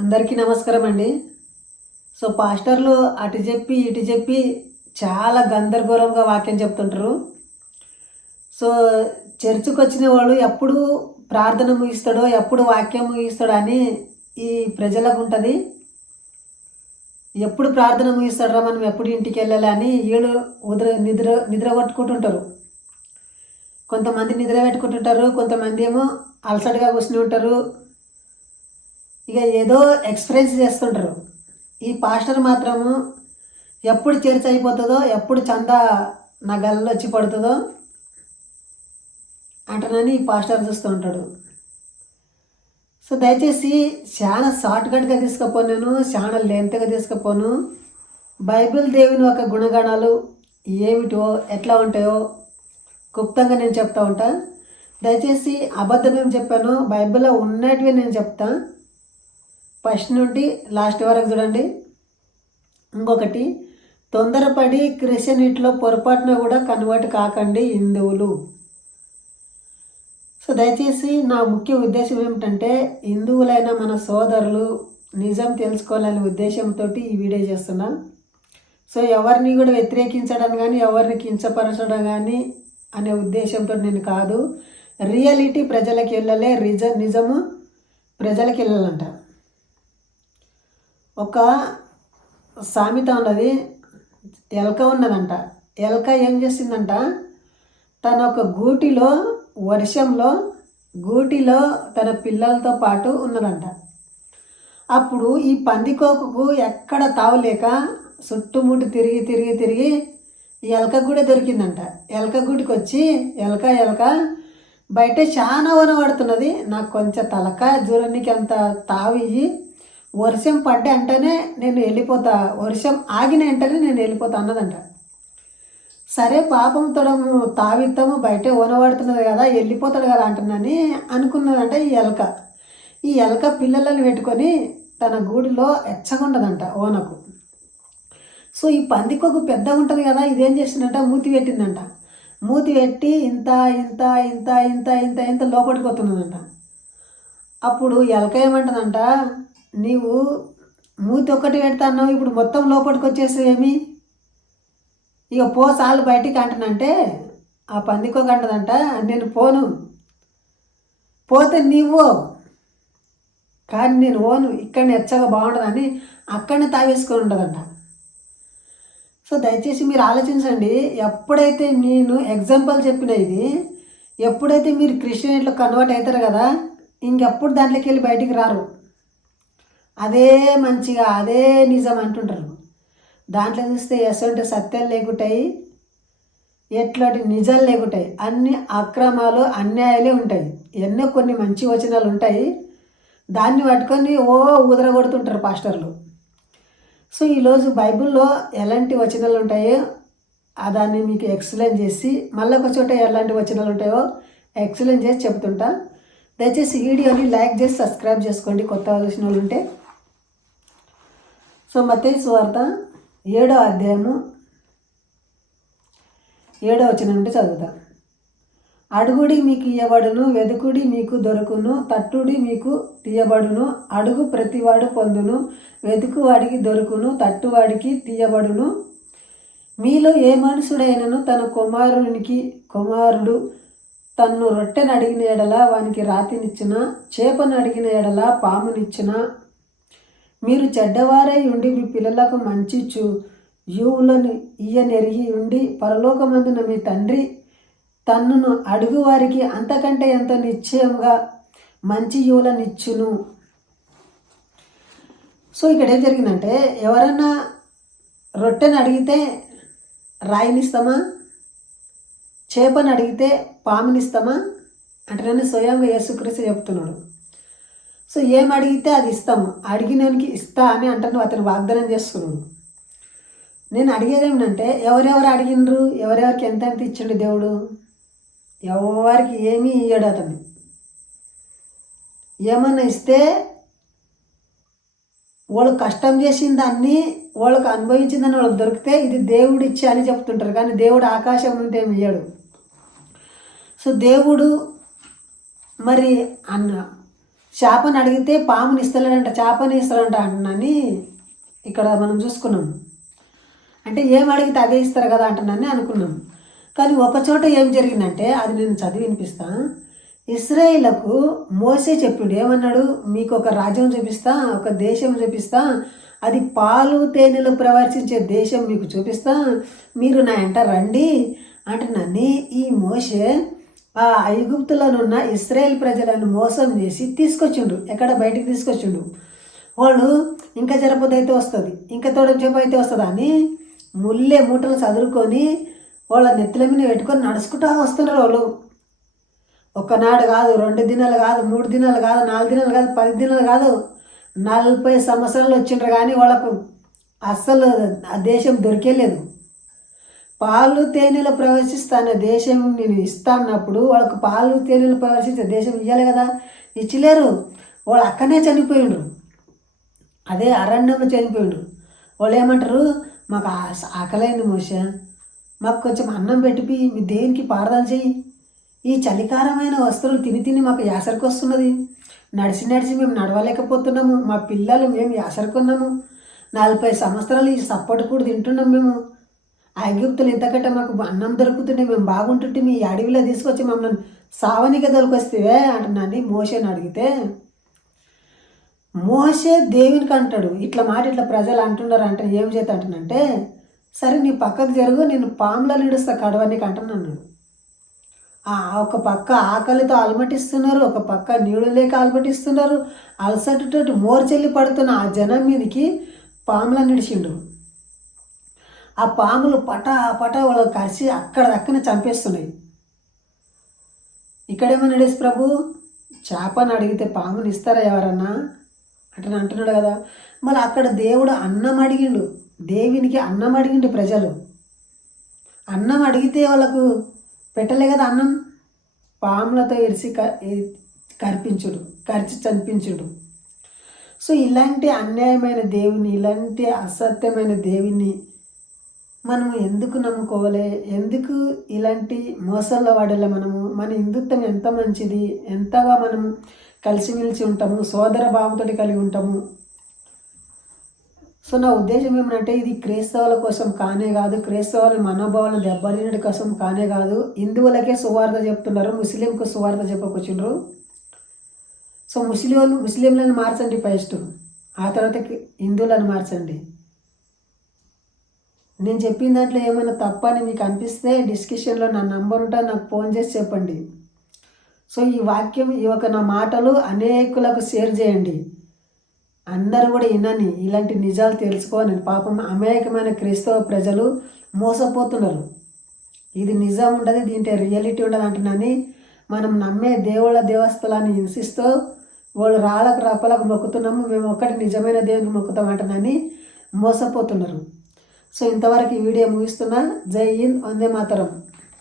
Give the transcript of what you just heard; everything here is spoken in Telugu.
అందరికీ నమస్కారం అండి. సో పాస్టర్లు అటు చెప్పి ఇటు చెప్పి చాలా గందరగోళంగా వాక్యం చెప్తుంటారు. సో చర్చికి వచ్చిన వాళ్ళు ఎప్పుడు ప్రార్థన ముగిస్తాడో ఎప్పుడు వాక్యం ముగిస్తాడో అని ఈ ప్రజలకు ఉంటుంది. ఎప్పుడు ప్రార్థన ముగిస్తాడో మనం ఎప్పుడు ఇంటికి వెళ్ళాలి అని ఏడు నిద్ర కొట్టుకుంటుంటారు. కొంతమంది నిద్ర పెట్టుకుంటుంటారు, కొంతమంది ఏమో అలసటగా కూర్చుని ఉంటారు. ఇక ఏదో ఎక్స్ప్రెస్ చేస్తుంటారు. ఈ పాస్టర్ మాత్రము ఎప్పుడు చర్చ అయిపోతుందో, ఎప్పుడు చందా నా గల్లో వచ్చి పడుతుందో అంటనని ఈ పాస్టర్ చూస్తూ ఉంటాడు. సో దయచేసి చాలా షార్ట్కట్గా తీసుకుపోను, నేను చాలా లెంత్గా తీసుకుపోను. బైబిల్ దేవుని ఒక గుణగణాలు ఏమిటో ఎట్లా ఉంటాయో గుప్తంగా నేను చెప్తా ఉంటా. దయచేసి అబద్ధం ఏం చెప్పాను, బైబిల్లో ఉన్నటివి నేను చెప్తా. ఫస్ట్ నుండి లాస్ట్ వరకు చూడండి. ఇంకొకటి, తొందరపడి క్రిస్టియనిటీలో పొరపాటున కూడా కన్వర్ట్ కాకండి హిందువులు. సో దయచేసి నా ముఖ్య ఉద్దేశం ఏమిటంటే, హిందువులైన మన సోదరులు నిజం తెలుసుకోవాలనే ఉద్దేశంతో ఈ వీడియో చేస్తున్నా. సో ఎవరిని కూడా వ్యతిరేకించడం కానీ ఎవరిని కించపరచడం కానీ అనే ఉద్దేశంతో నేను కాదు. రియాలిటీ ప్రజలకు వెళ్ళలే, నిజము ప్రజలకు వెళ్ళాలంట. ఒక సామెత ఉన్నది, ఎలక ఉన్నదంట. ఎలక ఏం చేసిందంట, తన ఒక గూటిలో వర్షంలో గూటిలో తన పిల్లలతో పాటు ఉన్నదంట. అప్పుడు ఈ పందికోకకు ఎక్కడ తావలేక చుట్టుముట్టు తిరిగి తిరిగి తిరిగి ఎలక కూడా దొరికిందంట. ఎలక గుడికి వచ్చి ఎలక బయట చాలా వనబడుతున్నది, నాకు కొంచెం తలకాయ దూరానికి అంత తావియ్యి, వర్షం పడ్డా అంటేనే నేను వెళ్ళిపోతా, వర్షం ఆగిన వెంటనే నేను వెళ్ళిపోతా అన్నదంట. సరే పాపం తోడము తావిస్తాము, బయట ఓనబడుతున్నది కదా వెళ్ళిపోతాడు కదా అంటున్నాని అనుకున్నదంట ఈ ఎలక పిల్లలను పెట్టుకొని తన గూడిలో ఎచ్చగుండదంట ఓనకు. సో ఈ పందికొక పెద్దగా ఉంటుంది కదా, ఇదేం చేసిందంట, మూతి పెట్టిందంట. మూతి పెట్టి ఇంత ఇంత ఇంత ఇంత ఇంత ఇంత లోపలికి వస్తున్నదంట. అప్పుడు ఎలక ఏమంటుందంట, నీవు మూతి ఒక్కటి పెడతాను, ఇప్పుడు మొత్తం లోపలికి వచ్చేసేమి, ఇక పో సాలు బయటికి అంటనంటే ఆ పందికొక అంటదంట, నేను పోను, పోతే నీవు కానీ నేను పోను, ఇక్కడనే ఎచ్చగా బాగుంటుందని అక్కడనే తావేసుకొని ఉండదంట. సో దయచేసి మీరు ఆలోచించండి. ఎప్పుడైతే నేను ఎగ్జాంపుల్ చెప్పిన ఇది, ఎప్పుడైతే మీరు క్రిస్టియనిటీలో కన్వర్ట్ అవుతారు కదా, ఇంకెప్పుడు దాంట్లోకి వెళ్ళి బయటికి రారు. అదే మంచిగా అదే నిజం అంటుంటారు. దాంట్లో చూస్తే ఎటువంటి సత్యాలు లేకుంటాయి, ఎట్లాంటి నిజాలు లేకుంటాయి, అన్ని అక్రమాలు అన్యాయాలే ఉంటాయి. ఎన్నో కొన్ని మంచి వచనాలు ఉంటాయి, దాన్ని పట్టుకొని ఊదరగొడుతుంటారు పాస్టర్లు. సో ఈరోజు బైబిల్లో ఎలాంటి వచనాలు ఉంటాయో దాన్ని మీకు ఎక్స్ప్లెయిన్ చేసి, మళ్ళీ ఒక చోట ఎలాంటి వచనాలు ఉంటాయో ఎక్స్ప్లెయిన్ చేసి చెప్తుంటా. దయచేసి వీడియోని లైక్ చేసి సబ్స్క్రైబ్ చేసుకోండి కొత్త ఆలోచన వాళ్ళు ఉంటే. సో మత్తయి సువార్త 7వ అధ్యాయము 7వ వచనం నుండి చదువుతాం. అడుగుడి మీకు ఇయ్యబడును, వెదుకుడి మీకు దొరుకును, తట్టుడి మీకు తీయబడును, అడుగు ప్రతివాడు పొందును, వెతుకువాడికి దొరుకును, తట్టువాడికి తీయబడును. మీలో ఏ మనుషుడైనను తన కుమారుడు తన్ను రొట్టెను అడిగిన ఎడల వానికి రాతినిచ్చిన, చేపను అడిగిన ఎడల పామునిచ్చిన, మీరు చెడ్డవారై ఉండి మీ పిల్లలకు మంచి యూవులను ఇయ్యనెరిగి ఉండి పరలోకమందున మీ తండ్రి తన్నును అడుగువారికి అంతకంటే ఎంతో నిశ్చయముగా మంచి యూవులను ఇచ్చును. సో ఇక్కడ ఏం జరిగిందంటే, ఎవరన్నా రొట్టెను అడిగితే రాయినిస్తామా, చేపను అడిగితే పామునిస్తామా అంటే నేను స్వయంగా యేసుక్రీస్తు చెప్తున్నాడు. సో ఏం అడిగితే అది ఇస్తాము, అడిగినానికి ఇస్తా అని అంటాను, అతను వాగ్దానం చేస్తున్నాడు. నేను అడిగేది ఏమిటంటే, ఎవరెవరు అడిగినరు, ఎవరెవరికి ఎంత ఎంత ఇచ్చిండు దేవుడు, ఎవరికి ఏమీ ఇయ్యడు అతను. ఏమన్నా ఇస్తే వాళ్ళు కష్టం చేసిన దాన్ని వాళ్ళకు అనుభవించిందని వాళ్ళకి దొరికితే ఇది దేవుడు ఇచ్చి అని చెప్తుంటారు, కానీ దేవుడు ఆకాశం నుండి ఏమి ఇయ్యడు. సో దేవుడు మరి చేపని అడిగితే పాముని ఇస్తలేడంట, చేపని ఇస్తాడంట అంటున్నాని ఇక్కడ మనం చూసుకున్నాం. అంటే ఏం అడిగితే అదే ఇస్తారు కదా అంటున్నాని అనుకున్నాం. కానీ ఒకచోట ఏం జరిగిందంటే అది నేను చదివి వినిపిస్తాను. ఇశ్రాయేలుకు మోసే చెప్పిండు, ఏమన్నాడు, మీకు ఒక రాజ్యం చూపిస్తా, ఒక దేశం చూపిస్తా, అది పాలు తేనెలు ప్రవర్తించే దేశం మీకు చూపిస్తా, మీరు నా వెంట రండి అంటున్నాని ఈ మోసే ఆ ఐగుప్తులనున్న ఇశ్రాయేల్ ప్రజలను మోసం చేసి తీసుకొచ్చిండు. ఎక్కడ బయటికి తీసుకొచ్చిండు. వాళ్ళు ఇంకా జరపదైతే వస్తుంది, ఇంకా తోడచేపు అయితే వస్తుంది అని ముల్లే మూటలు చదువుకొని వాళ్ళ నెత్తుల మీద పెట్టుకొని నడుచుకుంటూ వస్తున్నారు. వాళ్ళు ఒక్కనాడు కాదు, 2 దినాలు కాదు, 3 దినాలు కాదు, 4 దినాలు కాదు, 10 దినాలు కాదు, 40 సంవత్సరాలు వచ్చిండ్రు కానీ వాళ్ళకు అస్సలు ఆ దేశం దొరికేలేదు. పాలు తేనెలు ప్రవేశిస్తానే దేశం నేను ఇస్తానప్పుడు వాళ్ళకు పాలు తేనెలు ప్రవేశించే దేశం ఇవ్వాలి కదా, ఇచ్చలేరు. వాళ్ళు అక్కడనే చనిపోయిండ్రు, అదే అరణ్యంలో చనిపోయిండ్రు. వాళ్ళు ఏమంటారు, మాకు ఆకలైంది మోసే, మాకు కొంచెం అన్నం పెట్టి మీ దేవునికి ప్రార్థన చెయ్యి, ఈ చలికారమైన వస్తువులు తిని తిని మాకు యాసరికి వస్తున్నది, నడిచి నడిచి మేము నడవలేకపోతున్నాము, మా పిల్లలు మేము యాసరుకున్నాము, 40 సంవత్సరాలు ఈ సపోర్ట్ కూడా తింటున్నాం మేము, ఐగుప్తులు ఇంతకంటే మాకు అన్నం దొరుకుతుంటే మేము బాగుంటుంటే మీ అడవిలో తీసుకొచ్చి మమ్మల్ని సావనికే దొరికొస్తే అంటున్నాను. మోసేని అడిగితే మోసే దేవునికి అంటాడు, ఇట్లా మాట ఇట్లా ప్రజలు అంటున్నారు అంటే ఏం చేత అంటున్నంటే, సరే నీ పక్కకు జరుగు, నేను పాములో నిడుస్తా కడవనికి అంటున్నాను. ఒక పక్క ఆకలితో అలమటిస్తున్నారు, ఒక పక్క నీళ్ళు లేక అలమటిస్తున్నారు, అలసటతోటి మోర్చెల్లి పడుతున్న ఆ జనం మీదకి పాములా నిడిచిండు. ఆ పాములు పటా పటా వాళ్ళకి కలిసి అక్కడక్కడనే చంపేస్తున్నాయి. ఇక్కడేమో నడేసి ప్రభు, చేపని అడిగితే పాముని ఇస్తారా ఎవరన్నా అంటే అంటున్నాడు కదా. మళ్ళీ అక్కడ దేవుడు అన్నం అడిగిండు, దేవునికి అన్నం అడిగిండు. ప్రజలు అన్నం అడిగితే వాళ్ళకు పెట్టలే కదా అన్నం, పాములతో ఇరిసి కరిచి చంపించుడు. సో ఇలాంటి అన్యాయమైన దేవుని, ఇలాంటి అసత్యమైన దేవుని మనము ఎందుకు నమ్ముకోవాలి? ఎందుకు ఇలాంటి మోసాల్లో వాడేలా? మన హిందుత్వం ఎంత మంచిది, ఎంతగా మనము కలిసిమెలిసి ఉంటాము, సోదర భావంతో కలిగి ఉంటాము. సో నా ఉద్దేశం ఏమంటే, ఇది క్రైస్తవుల కోసం కానే కాదు, క్రైస్తవుల మనోభావాలను దెబ్బతినడం కోసం కానే కాదు. హిందువులకే సువార్త చెప్తున్నారు, ముస్లింకు సువార్త చెప్పకొచ్చిండ్రు. సో ముస్లింలను మార్చండి ఫస్ట్, ఆ తర్వాత హిందువులను మార్చండి. నేను చెప్పిన దాంట్లో ఏమైనా తప్పని మీకు అనిపిస్తే డిస్క్రిప్షన్లో నా నంబర్ ఉంటా, నాకు ఫోన్ చేసి చెప్పండి. సో ఈ వాక్యం, ఈ ఒక నా మాటలు అనేకులకు షేర్ చేయండి. అందరూ కూడా వినని ఇలాంటి నిజాలు తెలుసుకోని. పాపం అమాయకమైన క్రైస్తవ ప్రజలు మోసపోతున్నారు. ఇది నిజం ఉండదు, దీంట్లో రియాలిటీ ఉండదు అంటున్నాని మనం నమ్మే దేవుళ్ళ దేవస్థలాన్ని హింసిస్తూ వాళ్ళు రాళ్ళకు రప్పలకు మొక్కుతున్నాము, మేము ఒక్కటి నిజమైన దేవునికి మొక్కుతాం అంటున్నాని మోసపోతున్నారు. సో ఇంతవరకు ఈ వీడియో ముగిస్తున్నా. జై హింద్, వందే మాతరం.